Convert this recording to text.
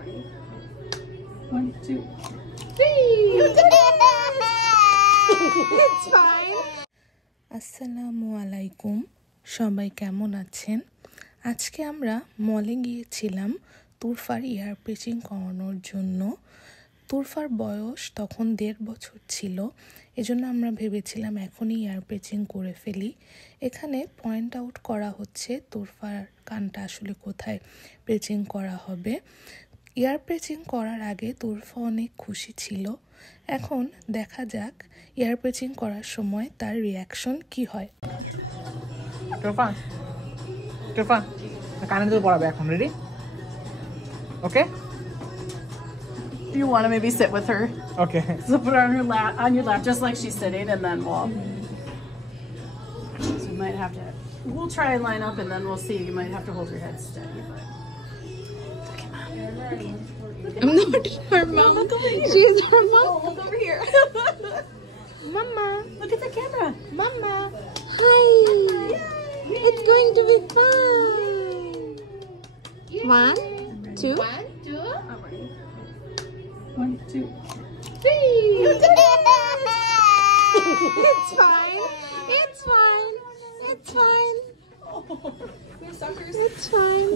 1, 2, 3. You did it! It's fine. আসসালামু আলাইকুম, সবাই কেমন আছেন? আজকে আমরা মলে গিয়েছিলাম তুরফার ইয়ার পেচিং করানোর জন্য। তুরফার বয়স তখন 1.5 বছর ছিল, এজন্য আমরা ভেবেছিলাম এখনই ইয়ার পেচিং করে ফেলি। এখানে পয়েন্ট আউট করা হচ্ছে তুরফার কানটা আসলে কোথায় পেচিং করা হবে। ইয়ার পেচিং করার আগে তুরফা অনেক খুশি ছিল। এখন দেখা যাক ইয়ার পেচিং করার সময় তার রিয়াকশন কি হয়। তুরফা, তুরফা, কানে তো পড়াবে এখন। Ready? Okay? You want to maybe sit with her? Okay. So put her on your lap, just like she's sitting, and then so you might have to. We'll try and line up, and then we'll see. You might have to hold your head steady. But look at mom. I'm not her mom. Look over here. She's her mom. Oh, look over here. Mama, Look at the camera. Mama. Hi. It's going to be fun. 1, 2. 1, 2, 3. You did it! It's fine. It's fine. It's fine. We're suckers. It's fine.